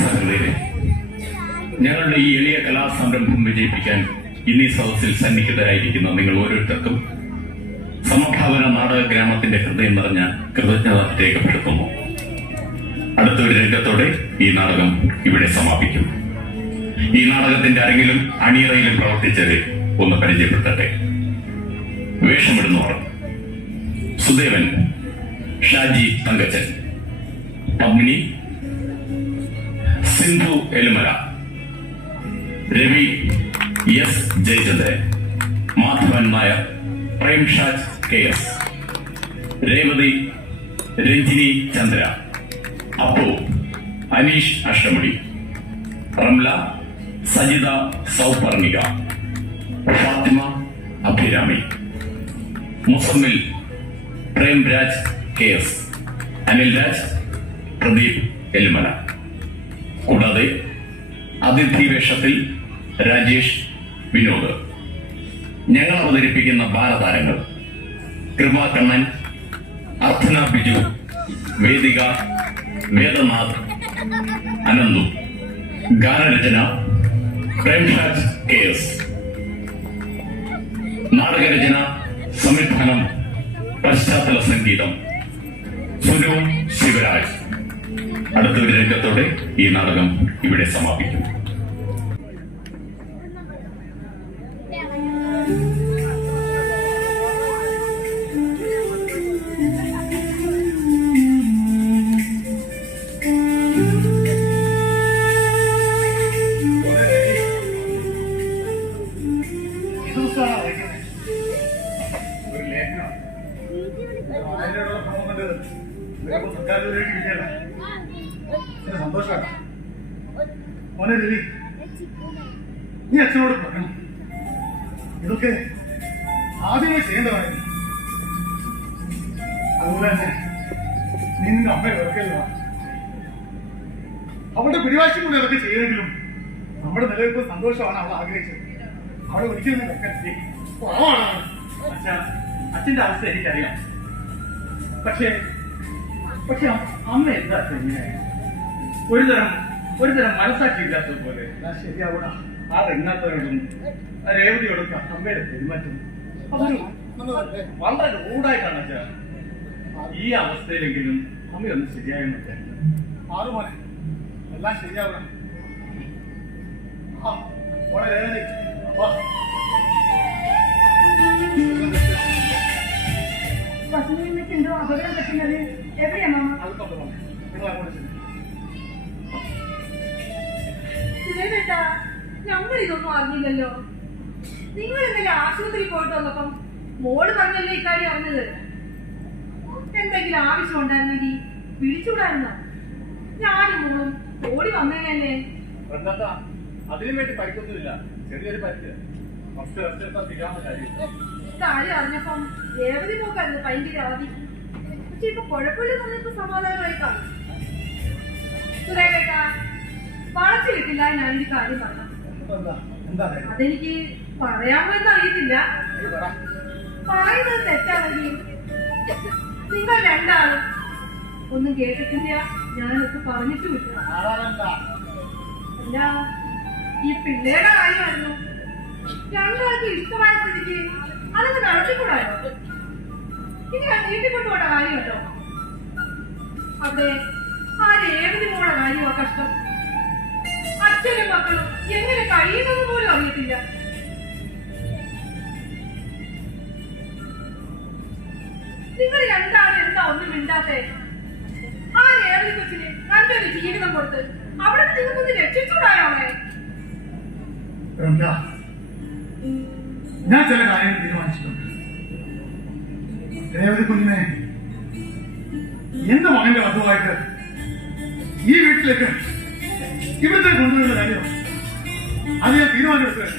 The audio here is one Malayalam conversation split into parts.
സഹൃദയരെ, ഞങ്ങളുടെ ഈ എളിയ കലാസംരംഭം വിജയിപ്പിക്കാൻ ഇന്നീ സദസ്സിൽ സന്നിഹിതരായിരിക്കുന്ന നിങ്ങൾ ഓരോരുത്തർക്കും സമഭാവന നാടക ഗ്രാമത്തിന്റെ ഹൃദയം നിറഞ്ഞ കൃതജ്ഞത രേഖപ്പെടുത്തുന്നു. അടുത്തൊരു രംഗത്തോടെ ഈ നാടകം ഇവിടെ സമാപിക്കും. ഈ നാടകത്തിന്റെ അരങ്ങിലും അണിയറയിലും പ്രവർത്തിച്ചവരെ ഒന്ന് പരിചയപ്പെടുത്തട്ടെ. വേഷമിടുന്നവർ: Sudevan Shaji Thankachan, Padmini Sindhu Elumala, Ravi S Jayachandran, Madhavan Nair, Premshaj K S, Revathi Ranjini Chandra, Appu Aneesh Ashtamudi, Ramla Sajitha Sauparnika, Fathima Abhirami, Musammil Premraj K S, Anil Raj, Pradeep Elmala. കൂടാതെ അതിഥി വേഷത്തിൽ രാജേഷ് വിനോദ്. ഞങ്ങൾ അവതരിപ്പിക്കുന്ന ബാലതാരങ്ങൾ: കൃപ കണ്ണൻ, അർച്ചന ബിജു, വേദിക, വേദനാഥ്, അനന്തു. ഗാനരചന പ്രേംഷാജ് കെ എസ്. നാടകരചന, സംവിധാനം, പശ്ചാത്തല സംഗീതം സുനു ശിവരാജ്. അടുത്തൊരു രംഗത്തോടെ ഈ നാടകം ഇവിടെ സമാപിക്കും. സന്തോഷമാണ് മോനെ രവി, നീ അച്ഛനോട് പറയണം, ഇതൊക്കെ ആദ്യമേ ചെയ്യേണ്ടതായിരുന്നു. അതുപോലെ തന്നെ നീ നിന്റെ അമ്മയെ വെറുക്കല്ല. അവളുടെ പിടിവാശി കൊണ്ട് അതൊക്കെ ചെയ്തെങ്കിലും നമ്മുടെ നിലനിൽപ്പ് സന്തോഷമാണ് അവൾ ആഗ്രഹിച്ചത്. അവളെ ഒരിക്കലും വെക്കാൻ അച്ഛന്റെ അവസ്ഥ എനിക്കറിയാം. പക്ഷേ അമ്മ എന്താ ഇങ്ങനെ ഒരു തരം മനസ്സാക്കി ഇല്ലാത്തത് പോലെ ശരിയാവണ ആ രംഗാത്തോടും രേവതിയോടും അമ്മയുടെ പെരുമാറ്റം അതൊരു വളരെ റൂഡായിട്ടാണ് അച്ഛാ. ഈ അവസ്ഥയിലെങ്കിലും അമ്മയൊന്ന് ശരിയായി മാറുമോനെ, എല്ലാം ശരിയാവണം. എന്തോ അപകടം പറ്റുന്നത് എവിടെയാണോ? സുരേട്ടാ, ഞങ്ങൾ ഇതൊന്നും അറിഞ്ഞില്ലല്ലോ. നിങ്ങൾ ഇന്നലെ ആശുപത്രിയിൽ പോയിട്ട് വന്നപ്പം മോള് പറഞ്ഞല്ലേ ഇക്കാര്യം അറിഞ്ഞത്. എന്തെങ്കിലും ആവശ്യം ഉണ്ടായിരുന്നെങ്കിൽ വിളിച്ചുകൂടായിരുന്നോ? ഞാനും മോളും ഓടി വന്നേനല്ലേ. അതിനു വേണ്ടി പഠിക്കൊന്നുമില്ല, ചെറിയൊരു പരിചയം കാര്യം അറിഞ്ഞപ്പം രേവതി നോക്കായിരുന്നു ഭയങ്കര ആദ്യം. പക്ഷെ ഇപ്പൊ കുഴപ്പമില്ല, നമ്മളിപ്പോ സമാധാനമായി കാണും. സുരേട്ടാ, വളച്ചു കിട്ടില്ല ഞാനൊരു കാര്യം പറഞ്ഞു. അതെനിക്ക് പറയാമോ എന്ന് അറിയത്തില്ല. പറയുന്നത് തെറ്റാണെങ്കിൽ നിങ്ങൾ രണ്ടാളും ഒന്നും കേട്ടിട്ടില്ല, ഞാനൊക്കെ പറഞ്ഞിട്ട് വിട്ടു. അല്ല, ഈ പിള്ളേരുടെ കാര്യമായിരുന്നു. രണ്ടാൾക്ക് ഇഷ്ടമായ സ്ഥിതിക്ക് അതൊക്കെ നടത്തിക്കൂടായോ? ഇനി ആ നീട്ടിക്കൊണ്ടുപോണ്ട കാര്യം കേട്ടോ. അവിടെ ആ രേവതി മോളെ കാര്യമാ കഷ്ടം. അച്ഛനും മക്കളും എങ്ങനെ കഴിയുന്നത് പോലും അറിയത്തില്ല. നിങ്ങൾ രണ്ടാളും എന്താ ഒന്നും മിണ്ടാത്തെ? ആ രേവതി കൊച്ചിന് നല്ലൊരു ജീവിതം കൊടുത്ത് അവിടെ നിങ്ങൾക്കൊന്ന് രക്ഷിച്ചുകൂടായോ? ഞാൻ ചില കാര്യങ്ങൾ തീരുമാനിച്ചിട്ടുണ്ട്. രേവതി കുഞ്ഞിനെ എന്റെ മകന്റെ വധുവായിട്ട് ഈ വീട്ടിലേക്ക് ഇവിടുത്തെ കൊണ്ടുവരുന്ന കാര്യം അത് ഞാൻ തീരുമാനമെടുത്തു.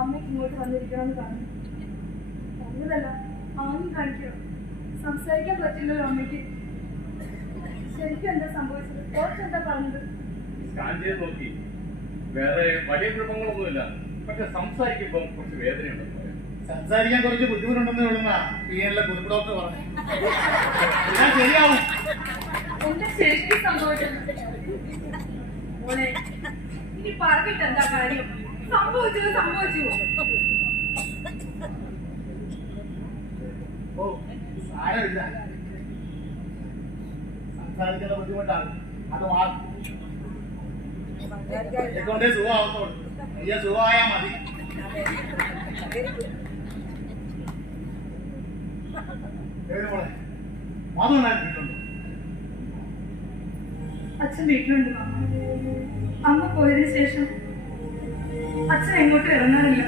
അമ്മയ്ക്ക് ഇങ്ങോട്ട് വന്നിരിക്കണമെന്ന് പറഞ്ഞു. പറഞ്ഞതല്ല, ആദ്യം കാണിക്കണം. സംസാരിക്കാൻ പറ്റില്ലല്ലോ അമ്മയ്ക്ക്. ശരിക്കും എന്താ സംഭവിച്ചത്? ഡോക്ടർ എന്താ പറഞ്ഞത്? സ്കാൻ ചെയ്ത് നോക്കി, വേറെ വലിയ കുഴപ്പങ്ങളൊന്നുമില്ല. പക്ഷെ സംസാരിക്കുമ്പോൾ കുറച്ച് വേദനയുണ്ടെന്ന് പറയാം. സംസാരിക്കാൻ കുറച്ച് ബുദ്ധിമുട്ടുണ്ടെന്ന് ഉള്ളുന്ന പിഎനിലെ കുടുംബ ഡോക്ടർ പറഞ്ഞു. ഞാൻ ശരിയാവും. എന്താ ശരിക്കും സംഭവിച്ചത്? മോളെ, ഇനി പറഞ്ഞിട്ട് എന്താ കാര്യം? സംഭവിച്ചത് സംഭവിച്ചു. ഓ സാരമില്ല, സംസാരിക്കുന്ന ബുദ്ധിമുട്ടാണ്, അത് മാറും. എക്കൊണ്ടേ സുഖമാവത്തോളൂ. നീ സുഖമായാ മതി. മോളെ മാധവനായിട്ടുണ്ടോ? അച്ഛൻ വീട്ടിലുണ്ട് മാമ. അമ്മ പോയതിനു ശേഷം അച്ഛൻ എങ്ങോട്ടും ഇറങ്ങാറില്ല.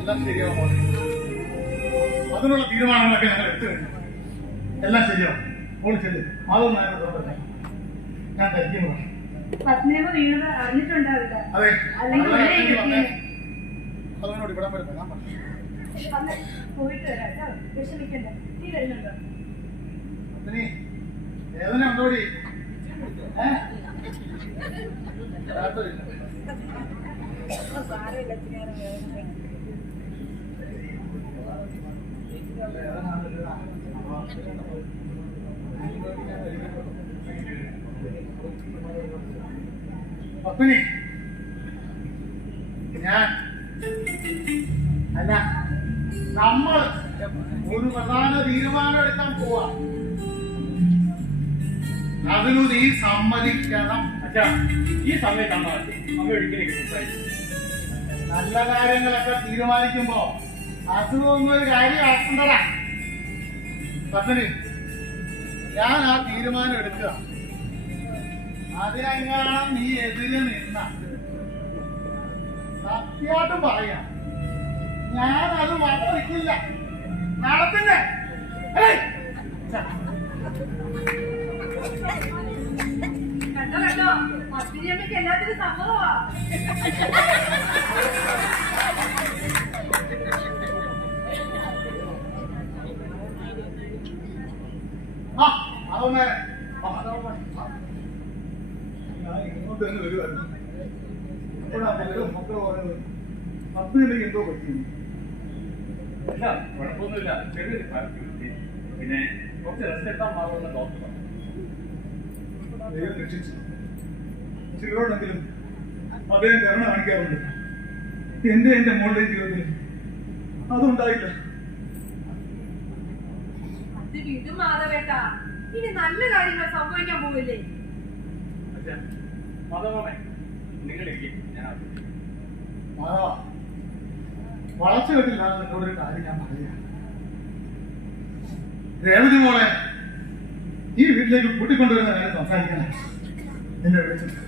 എല്ലാം ശരിയാവും മോളെ. അതിനുള്ള തീരുമാനങ്ങളൊക്കെ ഞങ്ങൾ എടുത്തു കഴിഞ്ഞു. എല്ലാം ശരിയാവും. മോള് ചെല്ലു. മാധവനായിട്ട് ഞാൻ ധരിക്കുന്നു. പത്നിയമ്മ വീണത് അറിഞ്ഞിട്ടുണ്ടാവില്ല. അതെ, അല്ലെങ്കിൽ അതിനോട് ഇവിടം വരെ വരാൻ പറഞ്ഞു. പോയിട്ട് വരാം കേട്ടോ. വിഷമിക്കണ്ട. നീ വരുന്നുണ്ടോ? പത്നി വേദന ഉണ്ടോടി? പത്നി, ഞാൻ അല്ല, നമ്മൾ ഒരു പ്രധാന തീരുമാനം എടുക്കാൻ പോവാ. അതിനു നീ സമ്മതിക്കണം. അച്ഛാ, ഈ സമയത്താണ് അമ്മ ഒരിക്കലേക്ക് സംസാരിച്ചത്. നല്ല കാര്യങ്ങളൊക്കെ തീരുമാനിക്കുമ്പോ അസുഖമൊന്നും ഒരു കാര്യം ആക്കണ്ടടാ. പത്നി, ഞാൻ ആ തീരുമാനം എടുക്കുക. അതിനെങ്ങാണം നീ എതിര് നിന്ന സത്യമായിട്ടും പറയാം, ഞാൻ അത് വന്നില്ല നടത്തുന്നേ. കണ്ടോ കണ്ടോ, പത്നിയമ്മയ്ക്ക് എല്ലാത്തിനും സമ്മതമാ. അതൊന്നേ ഞാൻ ഇങ്ങോട്ട് തന്നെ വരുമായിരുന്നു. അപ്പോഴാ പലരും മക്കൾ പറയുന്നത് പത്നിയിലേക്ക് എന്തോ പറ്റിയിരുന്നു. അല്ല, കുഴപ്പമൊന്നുമില്ല. ചെറിയൊരു പാർട്ടി. പിന്നെ കുറച്ച് റെസ്റ്റ് എടുത്താൽ മാറുമെന്ന് ഡോക്ടർ പറഞ്ഞു. ദൈവം രക്ഷിച്ചു. ചിലരോടെങ്കിലും അദ്ദേഹം കരുണ കാണിക്കാറുണ്ട്. എന്റെ മോളുടെ ജീവിതത്തിൽ അതുണ്ടായില്ല. അത് വീണ്ടും മാധവേട്ടാ, ഇനി നല്ല കാര്യങ്ങൾ സംഭവിക്കാൻ പോവില്ലേ? അച്ഛാ, മാധവമേ, നിങ്ങളിലേക്ക് ഞാൻ മാധവ, വളച്ചു കെട്ടില്ലാതെ നിന്നോടൊരു കാര്യം ഞാൻ പറയാം. രേവതി മോളെ ഈ വീട്ടിലേക്ക് കൂട്ടിക്കൊണ്ടുവരുന്ന കാര്യം സംസാരിക്കാനാണ് നിന്നെ വിളിച്ചത്.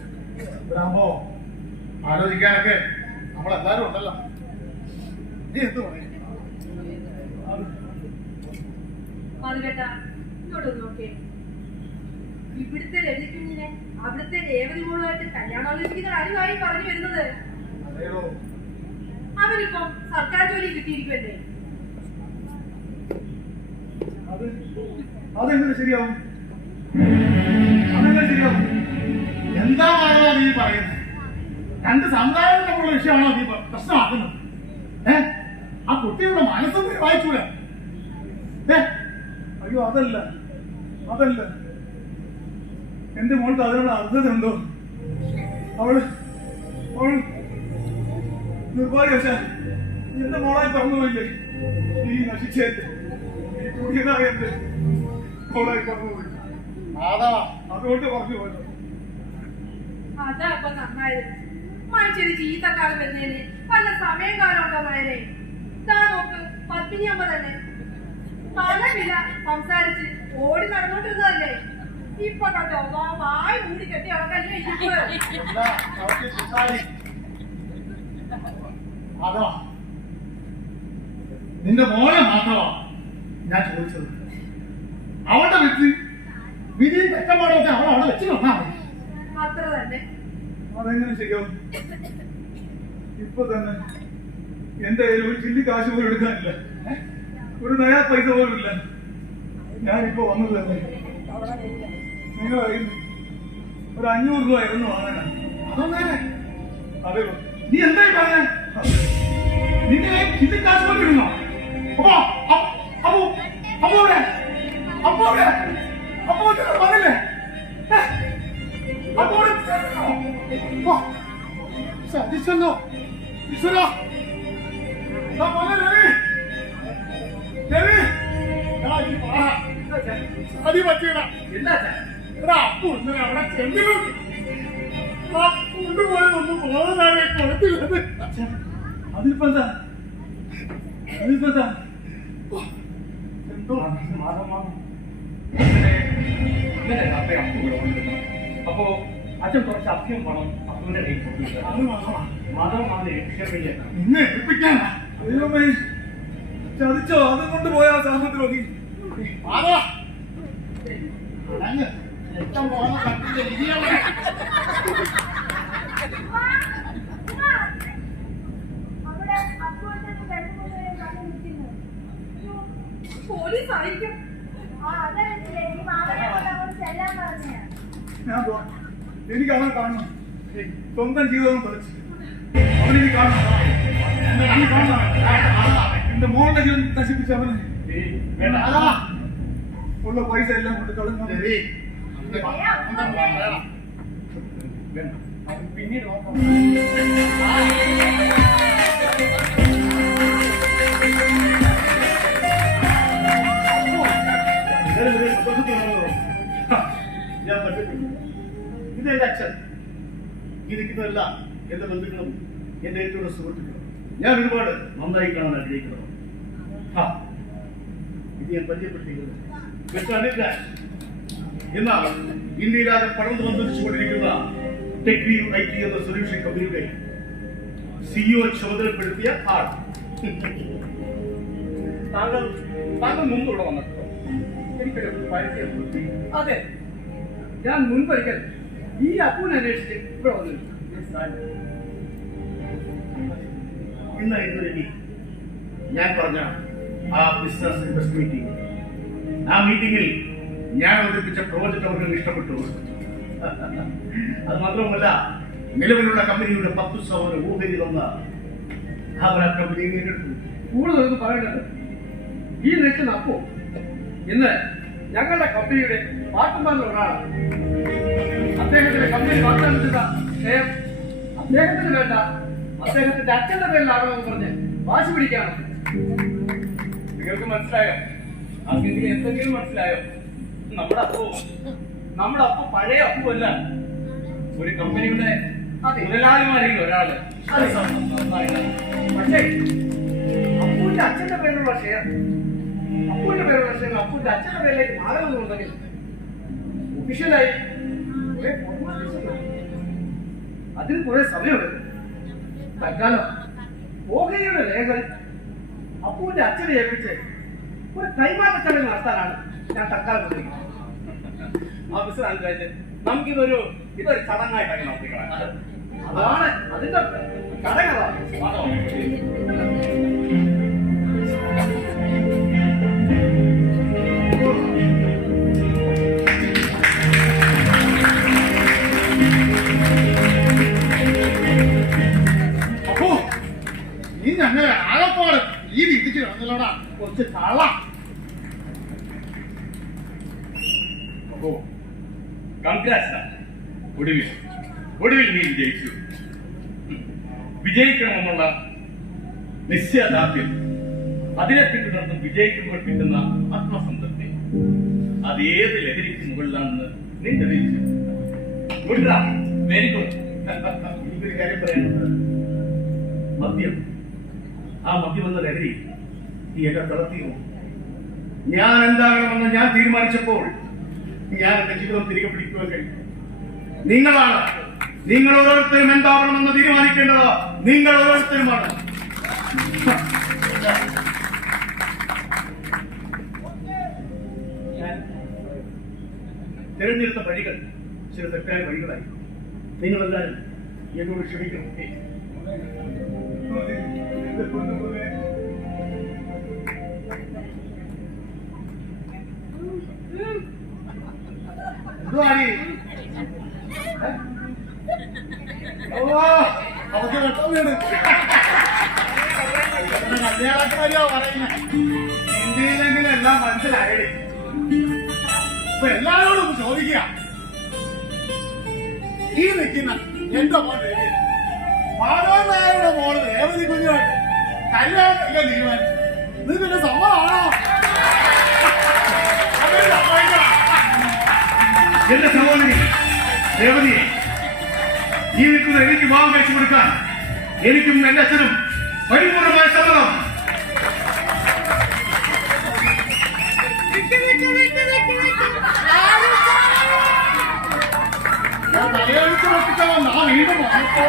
ഇതാകുമ്പോ ആലോചിക്കാനൊക്കെ നമ്മളെല്ലാരും ഉണ്ടല്ലോ. നീ എന്ത് പറയും? മാധവേട്ടാ, ഇങ്ങോട്ട് നോക്കേ. ഇവിടുത്തെ രജക്കുഞ്ഞിനെ അവിടുത്തെ രേവതി മോളുമായിട്ട് കല്യാണാലോചിക്കുന്ന കാര്യമായി പറഞ്ഞു വരുന്നത്. അതേയോ, അവനിപ്പം സർക്കാർ ജോലി കിട്ടിയിരിക്കുമല്ലേ? അതെങ്ങനെ ശരിയാവും? അതെങ്ങനെ ശരിയാവും? എന്താ മാധവ നീ പറയുന്നത്? രണ്ട് സമുദായം തമ്മിലുള്ള വിഷയമാണോ നീ പ്രശ്നമാക്കുന്നത്? ആ കുട്ടിയുടെ മനസ്സൊന്നും വായിച്ചൂടെ? അയ്യോ, അതല്ല അതല്ല, എന്റെ മോൾക്ക് അതിനുള്ള അർഹതയുണ്ടോ? അവള് നിർഭാഗ്യവശാൽ എന്റെ മോളായി പറഞ്ഞു പോയില്ലേ? നീ നശിച്ചേ കൂടിയതായ എന്റെ മോളായി പറഞ്ഞു പോയി. മാധവ അതുകൊണ്ട് പറഞ്ഞു പോയത്. അതാ അപ്പൊ നന്നായത്. മനുഷ്യന് ചീത്തക്കാലം വരുന്നതിന് പല സമയം കാലം ഉണ്ടോ നേരെ? താ നോക്ക്, പത്നിയമ്മ തന്നെ പല വില സംസാരിച്ച് ഓടി നടന്നോണ്ടിരുന്നതല്ലേ? ഇപ്പൊ കണ്ടോ, വായി മൂടി കെട്ടി അവക്കല്ലേ ഇരിപ്പ്. മാധവ, നിന്റെ മോളെ മാത്രമാ ഞാൻ ചോദിച്ചത്. അവളുടെ വീട്ടിൽ വിധി വ്യക്തമാണോക്കെ അവൾ അവിടെ വെച്ച് നോക്കാ മതി. അത്ര തന്നെ. അതെങ്ങനെ ശരിയാവും? ഇപ്പൊ തന്നെ എന്റെ കയ്യിൽ ഒരു ചില്ലി കാശ് പോലും എടുക്കാനില്ല, ഒരു നയാ പൈസ പോലും ഇല്ല. ഞാനിപ്പോ വന്നത് തന്നെ നിങ്ങൾ അറിയുന്നു ഒരു 500 രൂപ ഇരുന്ന് വാങ്ങാനാണ്. അതൊന്നേ അതെ. നീ എന്തായി പറഞ്ഞേ? നിന്നെ ചില്ലിക്കാശ് കൊണ്ടിരുന്നോ? അപ്പോ അപ്പോ അപ്പോ അപ്പോ അപ്പോ പറഞ്ഞില്ലേ? അപ്പോ സതീശല്ലോ ഈശ്വര അതി പറ്റിയടാ. എടാ അപ്പു ഇന്നലെ അവിടെ ചെന്നിലും കൊണ്ടുപോയതൊന്നും ബോധനാരെ കൊടുത്തില്ലത്. അതിലിപ്പോ എന്താ എന്തോ ഇന്നലെ രാത്രി അപ്പു ഇവിടെ വന്നിരുന്നു. അപ്പോ അച്ഛൻ കുറച്ച് അധികം പണം അപ്പുവിന്റെ കയ്യിൽ കൊടുത്തു. മാധവമാണ് രക്ഷപ്പെടില്ല. നിന്നെ ഏൽപ്പിക്കാനാ? ദൈവമേ, ചതിച്ചോ? അതും കൊണ്ടുപോയാ സാമ്പത്തിൽ നോക്കി. പോലീസ് ആയിരിക്കും. ഞാൻ പോവാം. എനിക്ക് അവനെ കാണണം. സ്വന്തം ജീവിതം തെളിച്ച് അവനെനിക്ക് കാണണം. എന്റെ മോളുടെ ജീവിതം നശിപ്പിച്ച അവന് ഉള്ള പൈസ എല്ലാം കൊണ്ട് കളഞ്ഞു. പിന്നീട് ഞാൻ പറ്റത്തില്ല. ഇത് എന്റെ അച്ഛൻ. ഈ നിൽക്കുന്നതല്ല എന്റെ ബന്ധുക്കളും എന്റെ ഏറ്റവും സുഹൃത്തുക്കളും. ഞാൻ ഒരുപാട് നന്നായി കാണാൻ ആഗ്രഹിക്കുന്നത്. ഇത് ഞാൻ പരിചയപ്പെട്ടിരിക്കുന്നത് എന്നാൽ ഇന്ത്യയിലാകെ പടർന്നു വന്നിച്ചുകൊണ്ടിരിക്കുന്ന ടെക്വീവ് IT എന്ന സൊല്യൂഷൻ കമ്പനിയുടെ CEO ചുമതലപ്പെടുത്തിയ ആൾ. താങ്കൾ മുമ്പ് ഇവിടെ വന്നിട്ടുണ്ടോ? എനിക്കൊരു പരിചയം. അതെ, ഞാൻ മുൻപൊരിക്കൽ ഈ അപ്പൂനെ അന്വേഷിച്ച് ഇവിടെ വന്നിട്ടുണ്ട്. ഇന്ന് ഞാൻ പറഞ്ഞ ആ ബിസിനസ് ഇൻവെസ്റ്റ് മീറ്റിംഗ്, ആ മീറ്റിംഗിൽ ഞാൻ അവതരിപ്പിച്ച പ്രോജക്റ്റ് അവർക്ക് ഇഷ്ടപ്പെട്ടു. അത് മാത്രമല്ല, നിലവിലുള്ള കമ്പനിയുടെ 10% ഊഹരി വന്ന അവർ ആ കമ്പനിയെ നേരിട്ടു. കൂടുതലൊന്നും പറയേണ്ടത് ഈ നിൽക്കുന്ന അപ്പു ഇന്ന് ഞങ്ങളുടെ കമ്പനിയുടെ പാർട്ട്ണറിൽ ഒരാളാണ്. അദ്ദേഹത്തിന്റെ കമ്പനി വാഗ്ദാനത്തിലുള്ള ഷെയർ അദ്ദേഹത്തിന് വേണ്ട, അദ്ദേഹത്തിന്റെ അച്ഛന്റെ പേരിലാകണമെന്ന് പറഞ്ഞ് വാശി പിടിക്കാണ്. നിങ്ങൾക്ക് മനസ്സിലായോ? ആർക്കെങ്കിലും എന്തെങ്കിലും മനസ്സിലായോ? നമ്മുടെ അപ്പു പഴയ അപ്പു അല്ല, ഒരു കമ്പനിയുടെ മുതലാളിമാരിൽ ഒരാള്. പക്ഷേ അപ്പുവിന്റെ അച്ഛന്റെ പേരിലുള്ള ഷെയർ, അപ്പുവിന്റെ പേരുള്ള ഷെയർ അപ്പുവിന്റെ അച്ഛന്റെ പേരിലേക്ക് മാറണമെന്നുണ്ടെങ്കിൽ ഒഫീഷ്യലായി അതിന് കുറെ സമയമെടുക്കും. തൽക്കാലം ഓഹരിയുടെ രേഖകൾ അപ്പുവിന്റെ അച്ഛനെ ഏൽപ്പിച്ച് ഒരു കൈമാറ്റ ചടങ്ങ് നടത്താനാണ് ഞാൻ തൽക്കാലം കൊണ്ടിരിക്കുന്നത്. നമുക്കിതൊരു ചടങ്ങായിട്ടാണ് നടത്തിക്കണം. അതാണ് അതിന്റെ ചടങ്ങതാണ്. അപ്പോ നീ ഞങ്ങളെ ആകെപ്പാട് ഈ ഇടിച്ച് കളഞ്ഞല്ലോടാ, കുറച്ച് കള്ള. അപ്പോ കൺഗ്രാറ്റ്സ്. ഒടുവിൽ നീ വിജയിച്ചു. വിജയിക്കണമെന്നുള്ള നിശ്ചയദാർഢ്യം, അതിനെ പിന്തുടർന്ന് വിജയിക്കുമ്പോൾ കിട്ടുന്ന ആത്മസംതൃപ്തി, അത് ഏത് ലഹരിക്ക് മുകളിലാണെന്ന് നീ തെളിയിച്ചു. Very good. എനിക്കൊരു കാര്യം പറയാനുണ്ട്. മദ്യം, ആ മദ്യം എന്ന ലഹരി ഈ എന്നെ തളർത്തിയോ? ഞാൻ എന്താകണമെന്ന് ഞാൻ തീരുമാനിച്ചപ്പോൾ ഞാൻ എന്റെ ജീവിതം തിരികെ പിടിക്കുവാൻ കഴിയും. നിങ്ങളാണ്, നിങ്ങൾ ഓരോരുത്തരും എന്താവണമെന്ന് തീരുമാനിക്കേണ്ടത് നിങ്ങൾ ഓരോരുത്തരുമാണ്. തിരഞ്ഞെടുത്ത വഴികൾ ചില തെറ്റായ വഴികളായി. നിങ്ങളെല്ലാവരും എന്നോട് ക്ഷമിക്കണം. എന്തുവാടി ഓ അവർക്ക് വെട്ടം വീട് കല്യാണക്കാരിയോ പറയുന്നത് ഇന്ത്യയിലെങ്കിലും എല്ലാം മനസ്സിലായടി ഇപ്പൊ എല്ലാവരോടും ചോദിക്കുക ഈ നിൽക്കുന്ന എന്റെ മോൻ രവി മാധവൻ നായരുടെ മോള് രേവതി കുഞ്ഞുമായിട്ട് കല്യാണം കഴിക്കാൻ തീരുമാനിച്ചു ഇത് പിന്നെ സമ്മതമാണോ എന്റെ സഹോദരി രേവതി ഈ നിൽക്കുന്ന എനിക്ക് വിവാഹം കഴിച്ചു കൊടുക്കാൻ എനിക്കും എന്റെ അച്ഛനും പരിപൂർണമായ സമ്മതം. തലയടിച്ച് വെച്ചിട്ടോ നാ വീണ്ടും വന്നപ്പോ